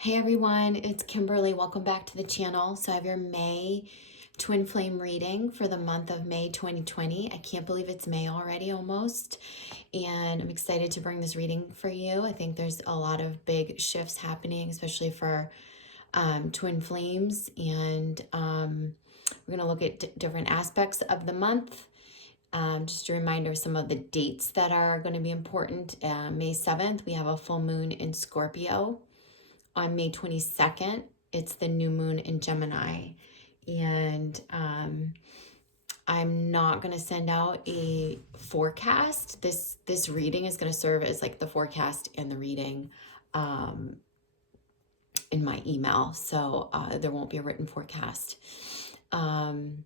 Hey everyone, it's Kimberly. Welcome back to the channel. So I have your May twin flame reading for the month of May 2020. I can't believe it's May already almost. And I'm excited to bring this reading for you. I think there's a lot of big shifts happening, especially for twin flames. And we're going to look at different aspects of the month. Just a reminder of some of the dates that are going to be important. May 7th, we have a full moon in Scorpio. On May 22nd, it's the new moon in Gemini. And I'm not going to send out a forecast. This reading is going to serve as like the forecast and the reading in my email. So there won't be a written forecast. Some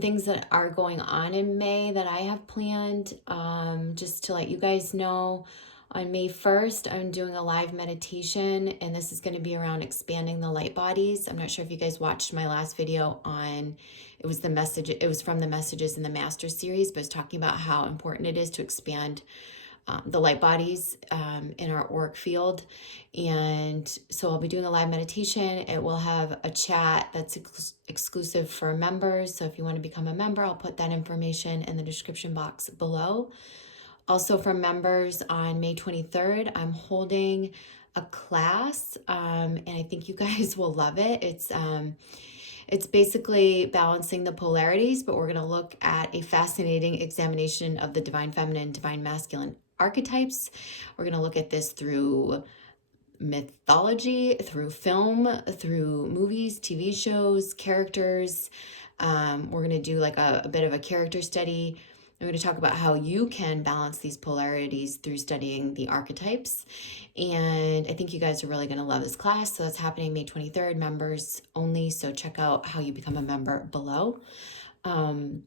things that are going on in May that I have planned, just to let you guys know. On May 1st, I'm doing a live meditation, and this is going to be around expanding the light bodies. I'm not sure if you guys watched my last video on, it was from the Messages in the Master series, but it's talking about how important it is to expand the light bodies in our auric field. And so I'll be doing a live meditation. It will have a chat that's exclusive for members. So if you want to become a member, I'll put that information in the description box below. Also for members, on May 23rd, I'm holding a class, and I think you guys will love it. It's basically balancing the polarities, but we're going to look at a fascinating examination of the divine feminine, divine masculine archetypes. We're going to look at this through mythology, through film, through movies, TV shows, characters. We're going to do like a bit of a character study. I'm going to talk about how you can balance these polarities through studying the archetypes. And I think you guys are really going to love this class. So that's happening May 23rd, members only. So check out how you become a member below. And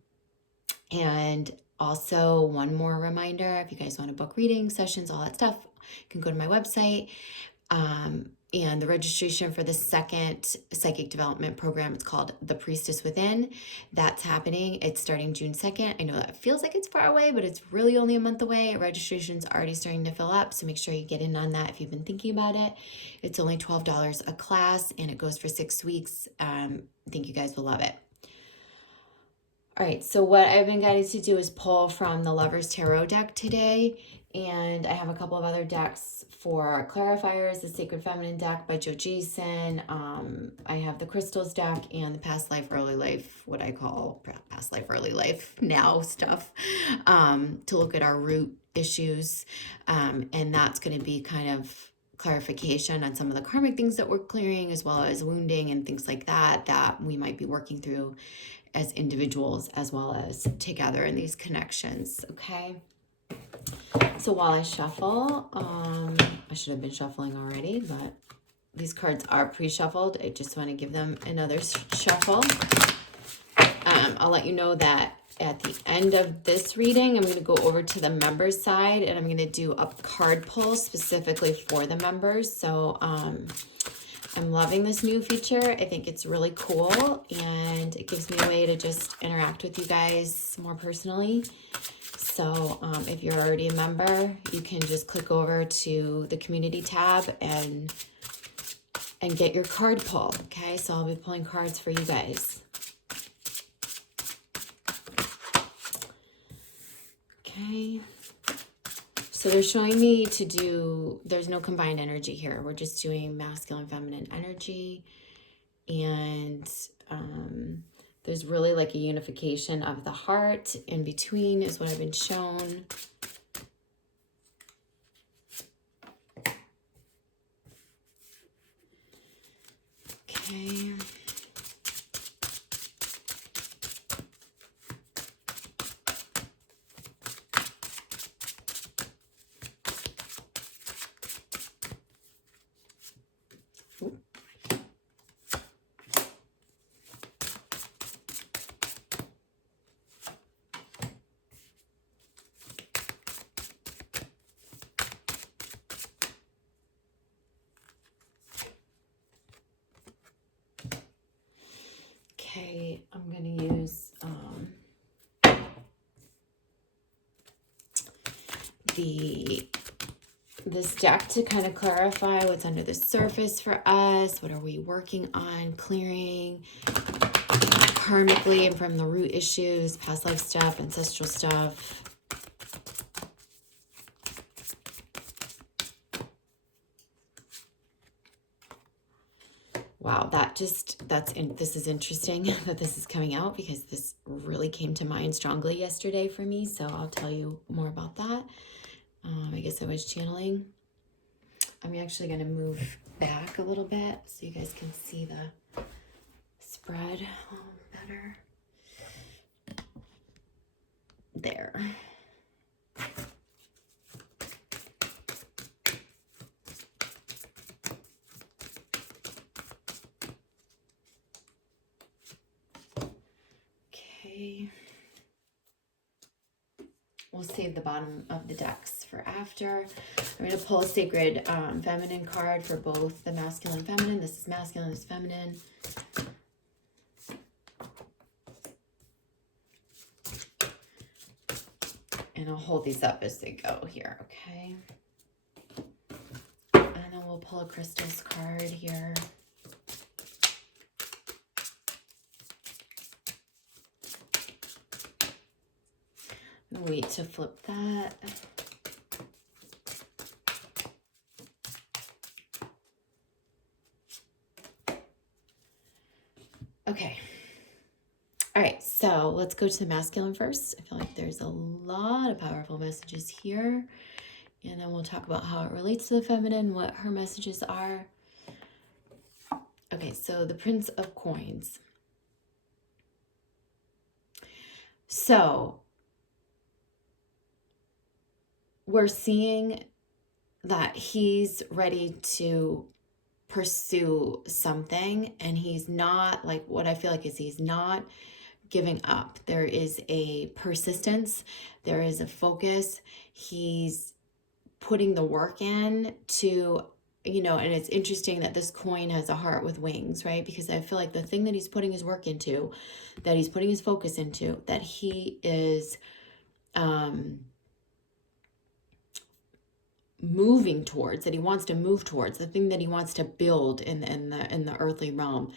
also one more reminder, if you guys want to book reading sessions, all that stuff, you can go to my website. And the registration for the second psychic development program, it's called The Priestess Within. That's happening. It's starting June 2nd. I know that feels like it's far away, but it's really only a month away. Registration's already starting to fill up, so make sure you get in on that if you've been thinking about it. It's only $12 a class, and it goes for 6 weeks. I think you guys will love it. All right, so what I've been guided to do is pull from the Lover's Tarot deck today, and I have a couple of other decks for clarifiers, the Sacred Feminine deck by Joe Jason. I have the Crystals deck and the Past Life, Early Life, what I call Past Life, Early Life now stuff, to look at our root issues, and that's going to be kind of clarification on some of the karmic things that we're clearing, as well as wounding and things like that we might be working through as individuals as well as together in these connections. Okay, so while I shuffle, I should have been shuffling already, but these cards are pre-shuffled. I just want to give them another shuffle. I'll let you know that at the end of this reading, I'm going to go over to the members side, and I'm going to do a card pull specifically for the members. So I'm loving this new feature. I think it's really cool, and it gives me a way to just interact with you guys more personally. So if you're already a member, you can just click over to the community tab and get your card pull. Okay, so I'll be pulling cards for you guys. Okay. So they're showing me to do, there's no combined energy here. We're just doing masculine, feminine energy. And there's really like a unification of the heart in between is what I've been shown. Okay. Okay, I'm going to use this deck to kind of clarify what's under the surface for us. What are we working on clearing karmically and from the root issues, past life stuff, ancestral stuff. Wow, this is interesting that this is coming out, because this really came to mind strongly yesterday for me. So I'll tell you more about that. I guess I was channeling. I'm actually going to move back a little bit so you guys can see the spread better. There. Okay. We'll save the bottom of the decks for after. I'm going to pull a sacred feminine card for both the masculine and feminine. This is masculine, this is feminine. And I'll hold these up as they go here, okay? And then we'll pull a crystals card here. Wait to flip that. Okay. All right, so let's go to the masculine first. I feel like there's a lot of powerful messages here. And then we'll talk about how it relates to the feminine, what her messages are. Okay, so the Prince of Coins. So we're seeing that he's ready to pursue something, and he's not, like, what I feel like is he's not giving up. There is a persistence, there is a focus. He's putting the work in to, you know, and it's interesting that this coin has a heart with wings, right? Because I feel like the thing that he's putting his work into, that he's putting his focus into, that he is moving towards, that he wants to move towards, the thing that he wants to build in the earthly realm,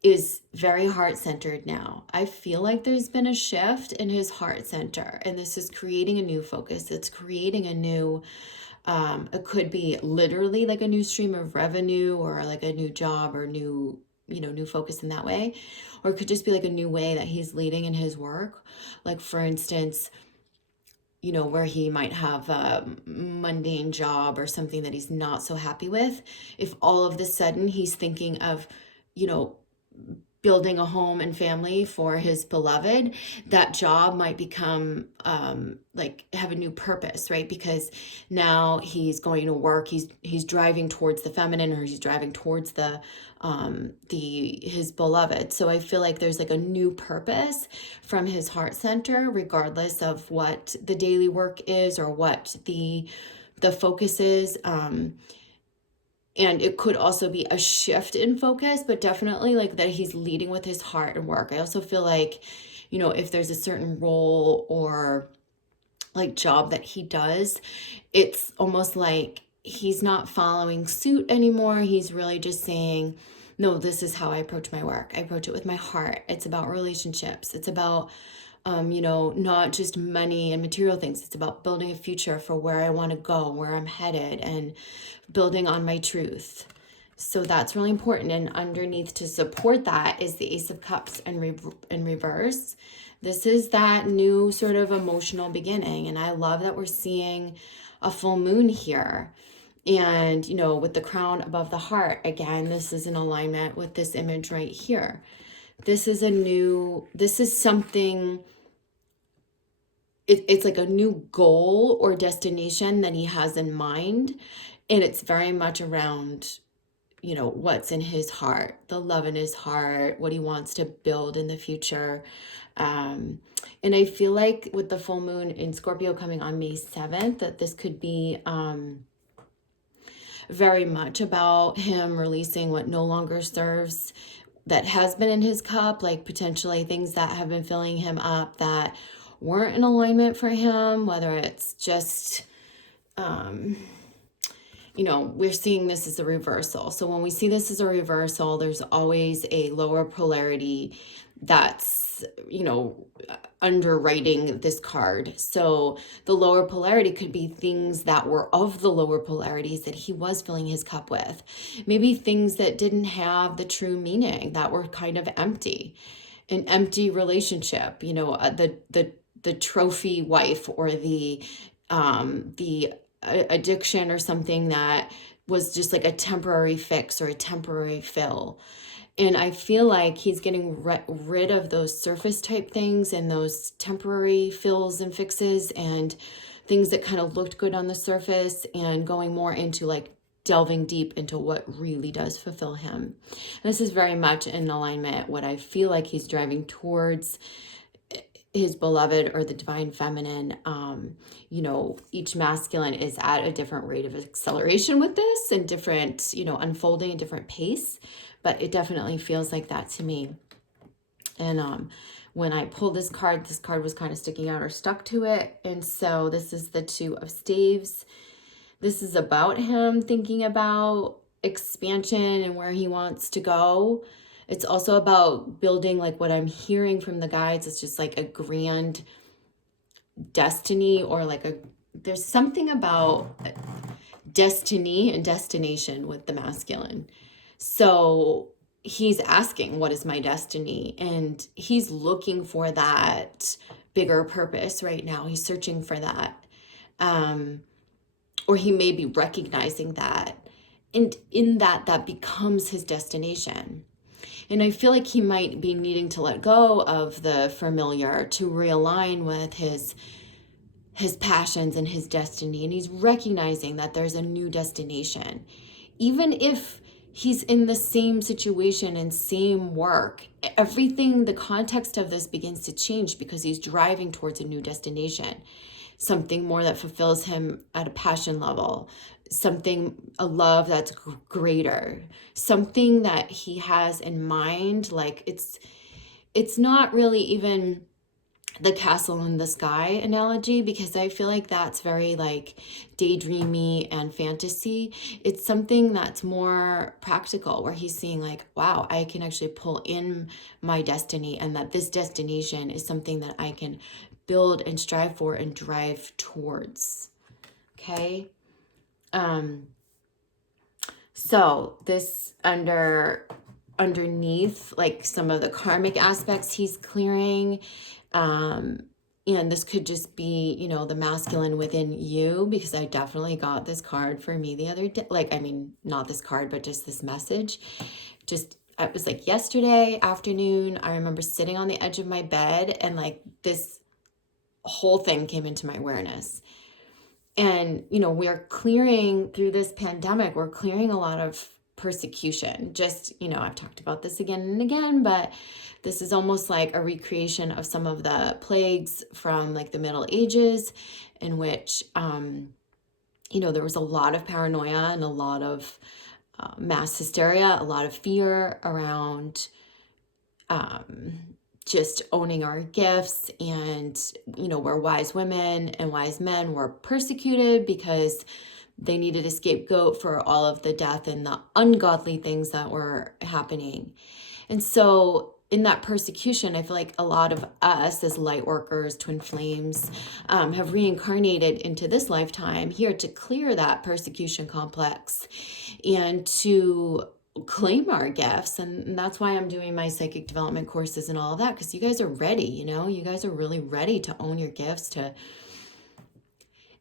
is very heart-centered now. I feel like there's been a shift in his heart center, and this is creating a new focus. It's creating a new, it could be literally like a new stream of revenue, or like a new job, or new, you know, new focus in that way. Or it could just be like a new way that he's leading in his work. Like, for instance, you know, where he might have a mundane job or something that he's not so happy with. If all of a sudden he's thinking of, you know, building a home and family for his beloved, that job might become like have a new purpose, right? Because now he's going to work, he's driving towards the feminine, or he's driving towards the his beloved. So I feel like there's like a new purpose from his heart center, regardless of what the daily work is or what the focus is. And it could also be a shift in focus, but definitely like that he's leading with his heart and work. I also feel like, you know, if there's a certain role or like job that he does, it's almost like he's not following suit anymore. He's really just saying, no, this is how I approach my work. I approach it with my heart. It's about relationships. It's about, you know, not just money and material things. It's about building a future for where I want to go, where I'm headed, and building on my truth. So that's really important. And underneath to support that is the Ace of Cups in reverse. This is that new sort of emotional beginning. And I love that we're seeing a full moon here. And, you know, with the crown above the heart, again, this is in alignment with this image right here. This is something, it's like a new goal or destination that he has in mind. And it's very much around, you know, what's in his heart, the love in his heart, what he wants to build in the future. And I feel like with the full moon in Scorpio coming on May 7th, that this could be very much about him releasing what no longer serves, that has been in his cup, like potentially things that have been filling him up that weren't in alignment for him, whether it's just we're seeing this as a reversal. So when we see this as a reversal, there's always a lower polarity that's, underwriting this card. So the lower polarity could be things that were of the lower polarities that he was filling his cup with. Maybe things that didn't have the true meaning, that were kind of empty. An empty relationship, the trophy wife, or the addiction, or something that was just like a temporary fix or a temporary fill. And I feel like he's getting rid of those surface type things and those temporary fills and fixes and things that kind of looked good on the surface, and going more into like delving deep into what really does fulfill him. And this is very much in alignment what I feel like he's driving towards his beloved, or the divine feminine. Each masculine is at a different rate of acceleration with this, and different, unfolding a different pace, but it definitely feels like that to me. And when I pulled this card was kind of sticking out or stuck to it. And so this is the Two of Staves. This is about him thinking about expansion and where he wants to go. It's also about building, like what I'm hearing from the guides, it's just like a grand destiny, or there's something about destiny and destination with the masculine. So he's asking, what is my destiny? And he's looking for that bigger purpose right now. He's searching for that. Or he may be recognizing that. And in that becomes his destination. And I feel like he might be needing to let go of the familiar to realign with his passions and his destiny. And he's recognizing that there's a new destination. Even if he's in the same situation and same work, everything, the context of this begins to change because he's driving towards a new destination. Something more that fulfills him at a passion level, a love that's greater, something that he has in mind. Like it's not really even the castle in the sky analogy, because I feel like that's very like daydreamy and fantasy. It's something that's more practical, where he's seeing like, wow, I can actually pull in my destiny, and that this destination is something that I can build and strive for and drive towards. Okay. So this underneath, like some of the karmic aspects he's clearing, and this could just be, the masculine within you, because I definitely got this card for me the other day. Like, I mean, not this card, but just this message. It was like yesterday afternoon. I remember sitting on the edge of my bed, and like this whole thing came into my awareness. And, we're clearing through this pandemic, we're clearing a lot of persecution. Just, I've talked about this again and again, but this is almost like a recreation of some of the plagues from like the Middle Ages, in which, there was a lot of paranoia and a lot of mass hysteria, a lot of fear around just owning our gifts. And, where wise women and wise men were persecuted because they needed a scapegoat for all of the death and the ungodly things that were happening. And so in that persecution, I feel like a lot of us as light workers, twin flames, have reincarnated into this lifetime here to clear that persecution complex and to claim our gifts. And that's why I'm doing my psychic development courses and all of that, because you guys are ready, you guys are really ready to own your gifts.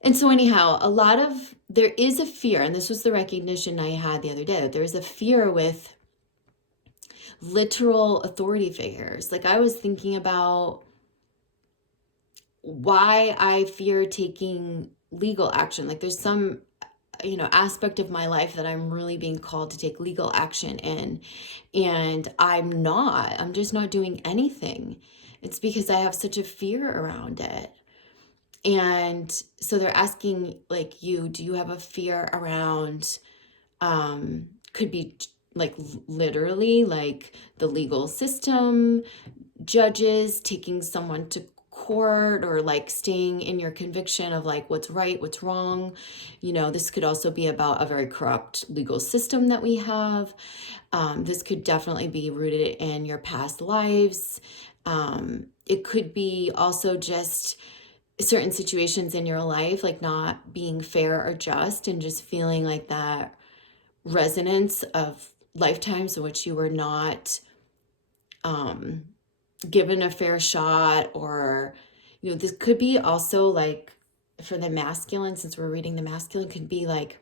And so anyhow, there is a fear, and this was the recognition I had the other day, that there is a fear with literal authority figures. Like, I was thinking about why I fear taking legal action. Like, there's some aspect of my life that I'm really being called to take legal action in, and I'm just not doing anything. It's because I have such a fear around it. And so they're asking, like, do you have a fear around, could be like literally like the legal system, judges, taking someone to court or like staying in your conviction of like what's right, what's wrong. This could also be about a very corrupt legal system that we have. This could definitely be rooted in your past lives. It could be also just certain situations in your life, like not being fair or just, and just feeling like that resonance of lifetimes in which you were not given a fair shot. Or this could be also like for the masculine, since we're reading the masculine, could be like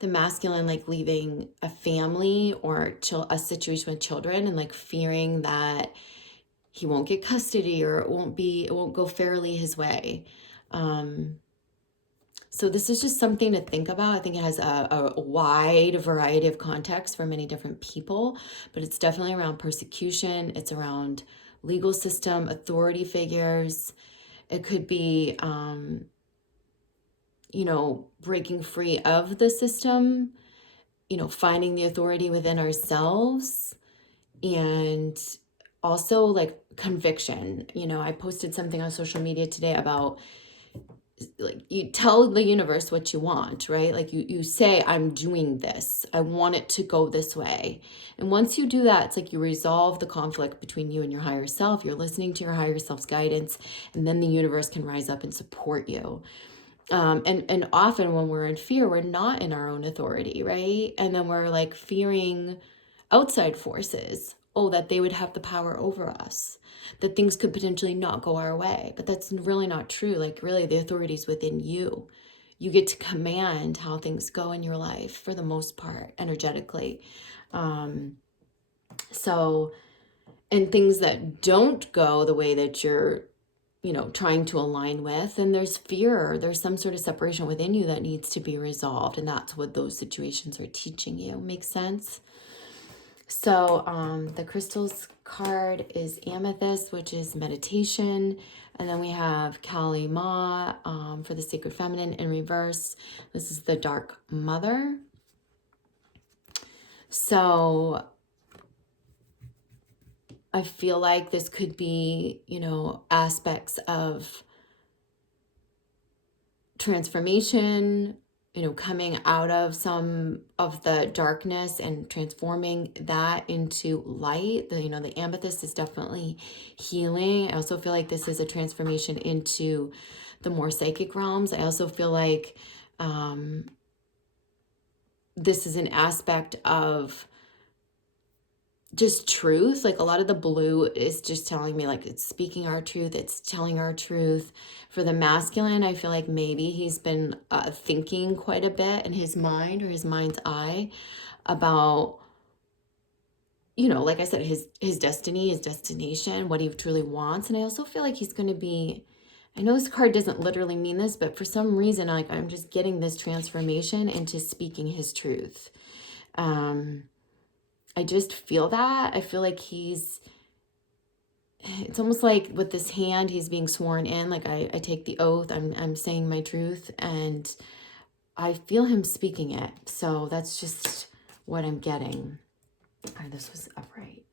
the masculine like leaving a family or a situation with children and like fearing that he won't get custody or it won't go fairly his way. So this is just something to think about. I think it has a wide variety of contexts for many different people, but it's definitely around persecution. It's around legal system, authority figures. It could be, breaking free of the system, finding the authority within ourselves, and also like conviction. I posted something on social media today about like you tell the universe what you want, right? Like you say, I'm doing this. I want it to go this way. And once you do that, it's like you resolve the conflict between you and your higher self. You're listening to your higher self's guidance, and then the universe can rise up and support you. And often when we're in fear, we're not in our own authority, right? And then we're like fearing outside forces, that they would have the power over us, that things could potentially not go our way. But that's really not true. Like really the authority is within you. You get to command how things go in your life for the most part, energetically. So, and things that don't go the way that you're trying to align with, and there's fear, there's some sort of separation within you that needs to be resolved. And that's what those situations are teaching you. Makes sense? So the crystals card is amethyst, which is meditation. And then we have Kali Ma for the sacred feminine in reverse. This is the dark mother. So I feel like this could be, aspects of transformation, coming out of some of the darkness and transforming that into light. The amethyst is definitely healing. I also feel like this is a transformation into the more psychic realms. I also feel like this is an aspect of just truth. Like a lot of the blue is just telling me like it's speaking our truth, it's telling our truth. For the masculine, I feel like maybe he's been thinking quite a bit in his mind or his mind's eye about, like I said, his destiny, his destination, what he truly wants. And I also feel like he's going to be, I know this card doesn't literally mean this, but for some reason, like I'm just getting this transformation into speaking his truth. I just feel that. I feel like it's almost like with this hand, he's being sworn in. Like I take the oath, I'm saying my truth, and I feel him speaking it. So that's just what I'm getting. This was upright.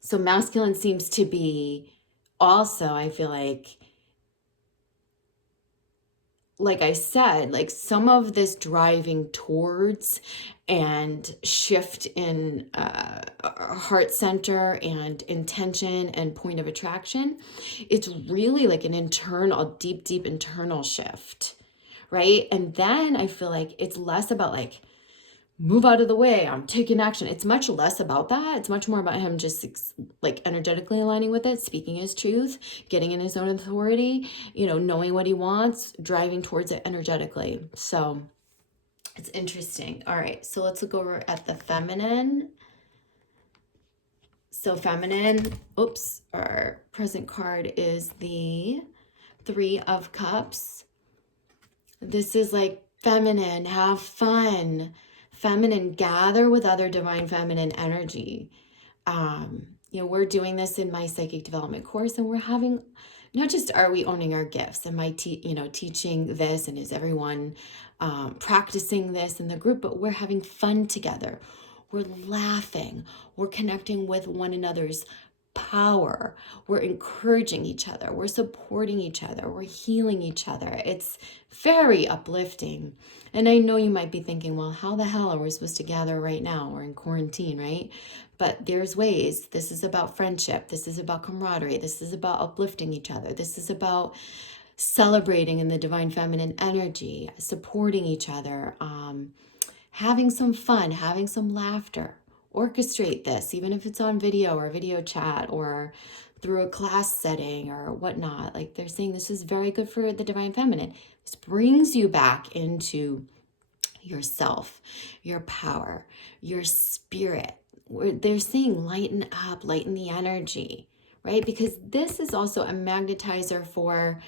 So masculine seems to be also, I feel like I said, like some of this driving towards and shift in heart center and intention and point of attraction, it's really like an internal, deep internal shift, right? And then I feel like it's less about like, move out of the way, I'm taking action. It's much less about that. It's much more about him just like energetically aligning with it, speaking his truth, getting in his own authority, knowing what he wants, driving towards it energetically. So it's interesting. All right, so let's look over at the feminine. So feminine, our present card is the 3 of Cups. This is like feminine, have fun. Feminine, gather with other divine feminine energy. We're doing this in my psychic development course, and we're having, not just are we owning our gifts, am I teaching this, and is everyone practicing this in the group, but we're having fun together. We're laughing. We're connecting with one another's power. We're encouraging each other. We're supporting each other. We're healing each other. It's very uplifting. And I know you might be thinking, well, how the hell are we supposed to gather right now? We're in quarantine, right? But there's ways. This is about friendship. This is about camaraderie. This is about uplifting each other. This is about celebrating in the divine feminine energy, supporting each other, having some fun, having some laughter. Orchestrate this, even if it's on video or video chat or through a class setting or whatnot. Like they're saying, this is very good for the divine feminine. This brings you back into yourself, your power, your spirit. They're saying lighten up, lighten the energy, right? Because this is also a magnetizer for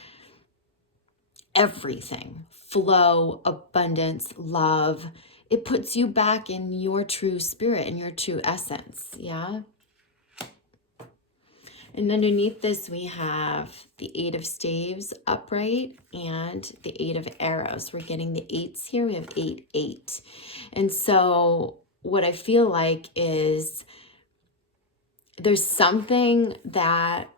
everything: flow, abundance, love. It puts you back in your true spirit and your true essence. Yeah. And underneath this, we have the 8 of staves upright and the 8 of arrows. We're getting the 8s here. We have 8, 8. And so what I feel like is there's something that,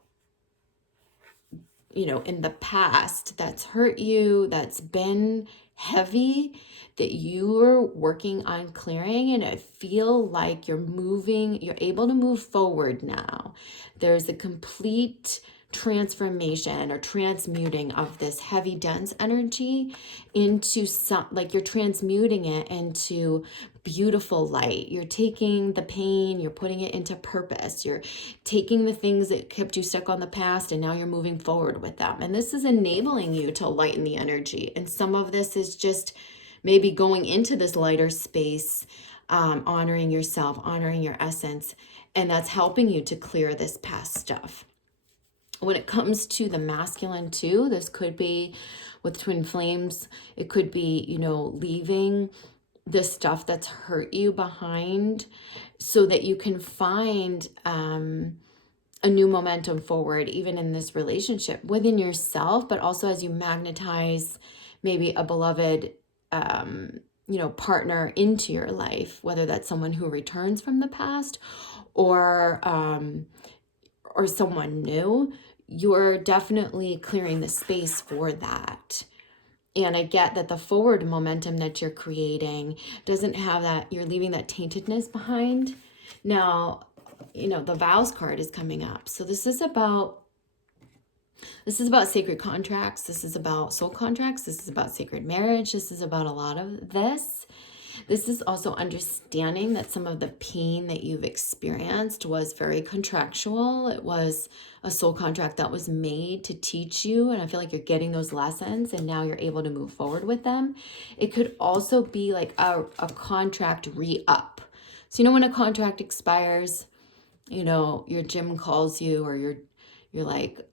you know, in the past that's hurt you, that's been heavy, that you're working on clearing, and I feel like you're able to move forward now. There's a complete transformation or transmuting of this heavy, dense energy into like you're transmuting it into beautiful light. You're taking the pain, you're putting it into purpose. You're taking the things that kept you stuck on the past and now you're moving forward with them. And this is enabling you to lighten the energy. And some of this is just maybe going into this lighter space, honoring yourself, honoring your essence. And that's helping you to clear this past stuff. When it comes to the masculine too, this could be with twin flames. It could be, you know, leaving the stuff that's hurt you behind so that you can find a new momentum forward, even in this relationship within yourself, but also as you magnetize maybe a beloved, you know, partner into your life, whether that's someone who returns from the past or someone new. You're definitely clearing the space for that. And I get that the forward momentum that you're creating doesn't have that, you're leaving that taintedness behind. Now, you know, the vows card is coming up. So this is about sacred contracts. This is about soul contracts. This is about sacred marriage. This is about a lot of this. This is also understanding that some of the pain that you've experienced was very contractual. It was a soul contract that was made to teach you. And I feel like you're getting those lessons and now you're able to move forward with them. It could also be like a contract re-up. So, you know, when a contract expires, you know, your gym calls you or you're like,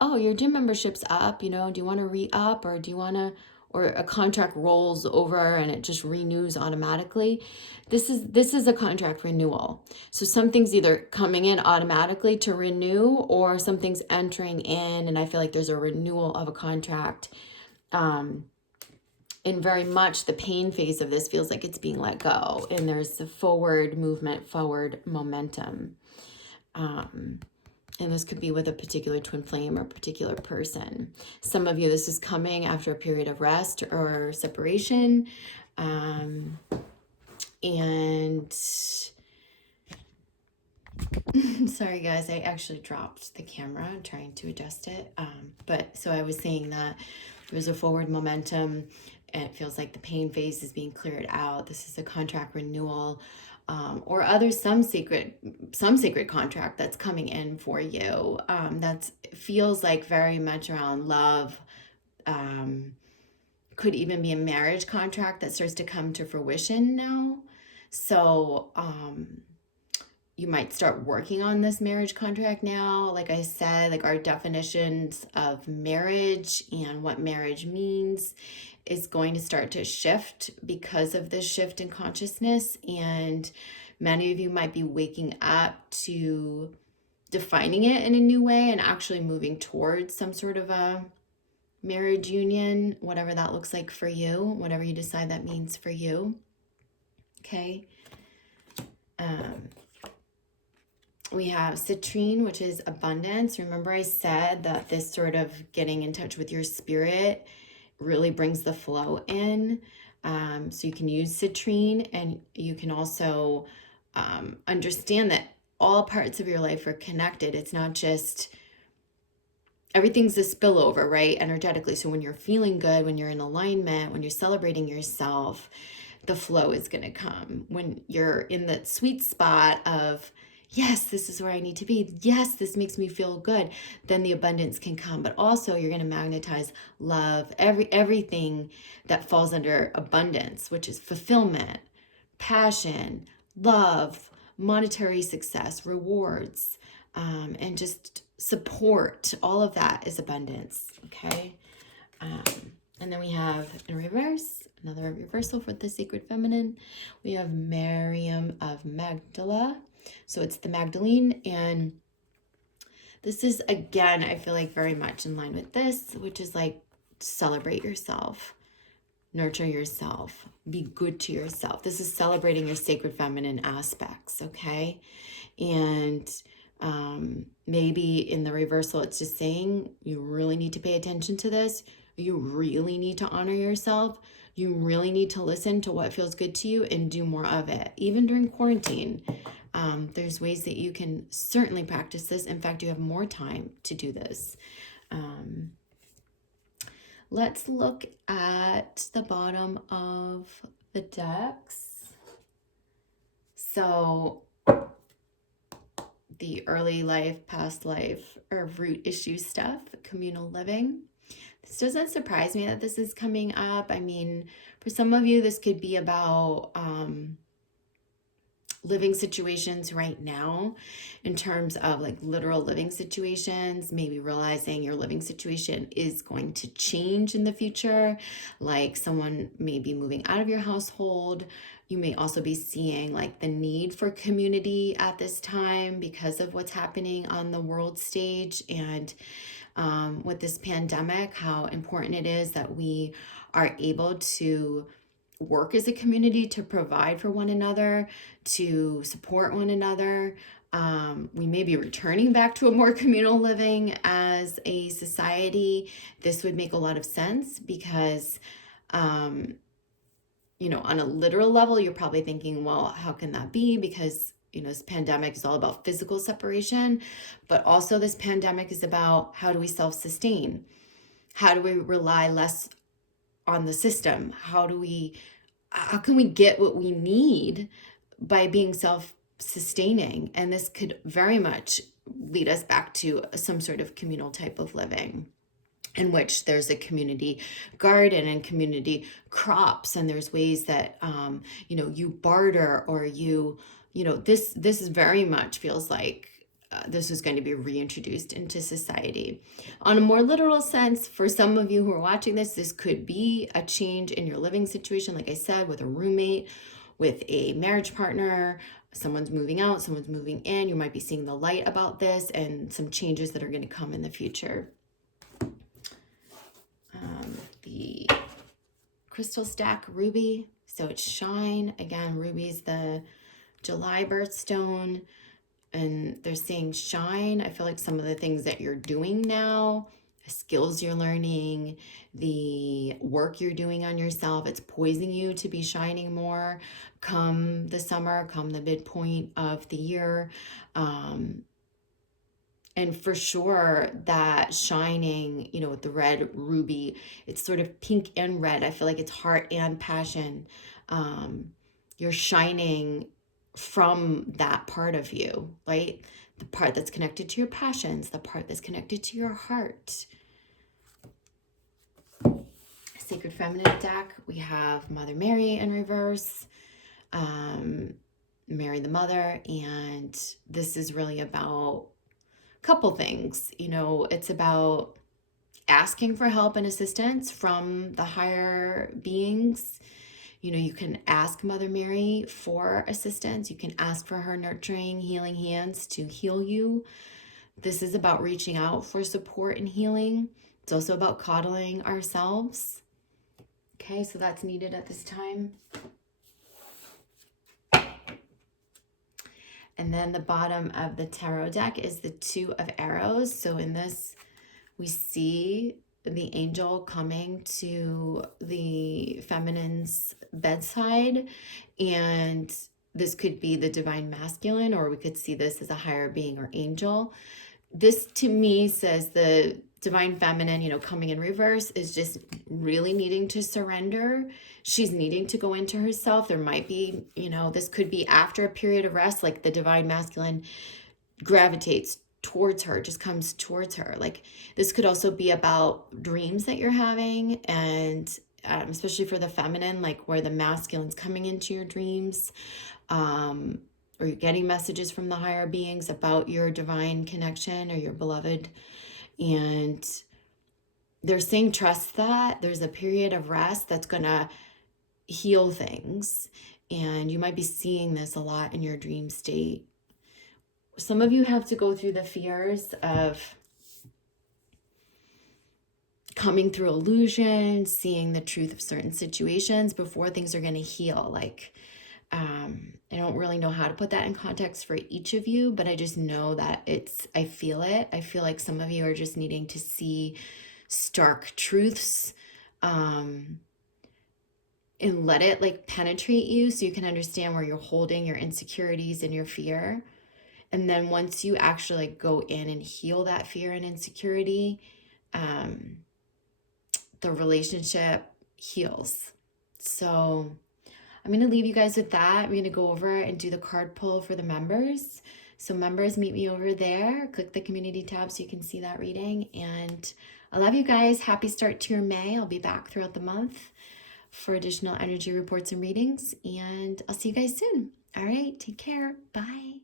oh, your gym membership's up, you know, do you want to re-up or do you want to, or a contract rolls over and it just renews automatically. This is a contract renewal. So something's either coming in automatically to renew or something's entering in, and I feel like there's a renewal of a contract. And very much the pain phase of this feels like it's being let go, and there's the forward movement, forward momentum. And this could be with a particular twin flame or a particular person. Some of you, this is coming after a period of rest or separation. And sorry guys, I actually dropped the camera trying to adjust it. But so I was saying that there's a forward momentum and it feels like the pain phase is being cleared out. This is a contract renewal. Or some sacred contract that's coming in for you. That feels like very much around love. Could even be a marriage contract that starts to come to fruition now. So you might start working on this marriage contract now. Like I said, like our definitions of marriage and what marriage means is going to start to shift because of this shift in consciousness. And many of you might be waking up to defining it in a new way and actually moving towards some sort of a marriage union, whatever that looks like for you, whatever you decide that means for you. Okay. We have citrine, which is abundance. Remember I said that this sort of getting in touch with your spirit really brings the flow in. So you can use citrine, and you can also understand that all parts of your life are connected. It's not just, everything's a spillover, right? Energetically. So when you're feeling good, when you're in alignment, when you're celebrating yourself, the flow is going to come. When you're in that sweet spot of, yes, this is where I need to be. Yes, this makes me feel good. Then the abundance can come. But also you're going to magnetize love, everything that falls under abundance, which is fulfillment, passion, love, monetary success, rewards, and just support. All of that is abundance. Okay. And then we have in reverse, another reversal for the sacred feminine. We have Miriam of Magdala. So it's the Magdalene, and this is, again, I feel like very much in line with this, which is like celebrate yourself, nurture yourself, be good to yourself. This is celebrating your sacred feminine aspects, okay? And maybe in the reversal, it's just saying you really need to pay attention to this. You really need to honor yourself. You really need to listen to what feels good to you and do more of it. Even during quarantine, there's ways that you can certainly practice this. In fact, you have more time to do this. Let's look at the bottom of the decks. So the early life, past life, or root issue stuff, communal living. This doesn't surprise me that this is coming up. I mean, for some of you, this could be about living situations right now, in terms of like literal living situations, maybe realizing your living situation is going to change in the future, like someone may be moving out of your household. You may also be seeing like the need for community at this time because of what's happening on the world stage, and with this pandemic, how important it is that we are able to work as a community to provide for one another, to support one another. We may be returning back to a more communal living as a society. This would make a lot of sense because, you know, on a literal level, you're probably thinking, well, how can that be? Because, you know, this pandemic is all about physical separation, but also this pandemic is about how do we self-sustain? How do we rely less on the system? How can we get what we need by being self-sustaining? And this could very much lead us back to some sort of communal type of living, in which there's a community garden and community crops, and there's ways that you know, you barter, or you know, this is very much feels like this is going to be reintroduced into society. On a more literal sense, for some of you who are watching this, this could be a change in your living situation, like I said, with a roommate, with a marriage partner. Someone's moving out, someone's moving in. You might be seeing the light about this and some changes that are going to come in the future. The crystal stack ruby, so it's shine. Again, ruby's the July birthstone, and they're saying shine. I feel like some of the things that you're doing now, the skills you're learning, the work you're doing on yourself, it's poising you to be shining more come the summer, come the midpoint of the year. And for sure, that shining, you know, with the red ruby, it's sort of pink and red. I feel like it's heart and passion. You're shining from that part of you, right? The part that's connected to your passions, the part that's connected to your heart. Sacred Feminine deck, we have Mother Mary in reverse, Mary the Mother, and this is really about couple things. You know, it's about asking for help and assistance from the higher beings. You know, you can ask Mother Mary for assistance. You can ask for her nurturing, healing hands to heal you. This is about reaching out for support and healing. It's also about coddling ourselves. Okay, so that's needed at this time. And then the bottom of the tarot deck is the Two of Arrows. So in this, we see the angel coming to the feminine's bedside, and this could be the divine masculine, or we could see this as a higher being or angel. This to me says the divine feminine, coming in reverse is just really needing to surrender. She's needing to go into herself. There might be, this could be after a period of rest, like the divine masculine gravitates towards her, just comes towards her. Like this could also be about dreams that you're having, and especially for the feminine, like where the masculine's coming into your dreams, or you're getting messages from the higher beings about your divine connection or your beloved. And they're saying, trust that there's a period of rest that's going to heal things. And you might be seeing this a lot in your dream state. Some of you have to go through the fears of coming through illusion, seeing the truth of certain situations before things are going to heal. Like, I don't really know how to put that in context for each of you, but I just know that I feel it. I feel like some of you are just needing to see stark truths, and let it like penetrate you so you can understand where you're holding your insecurities and your fear. And then once you actually go in and heal that fear and insecurity, the relationship heals. So I'm going to leave you guys with that. I'm going to go over and do the card pull for the members. So members, meet me over there. Click the community tab so you can see that reading. And I love you guys. Happy start to your May. I'll be back throughout the month for additional energy reports and readings. And I'll see you guys soon. All right. Take care. Bye.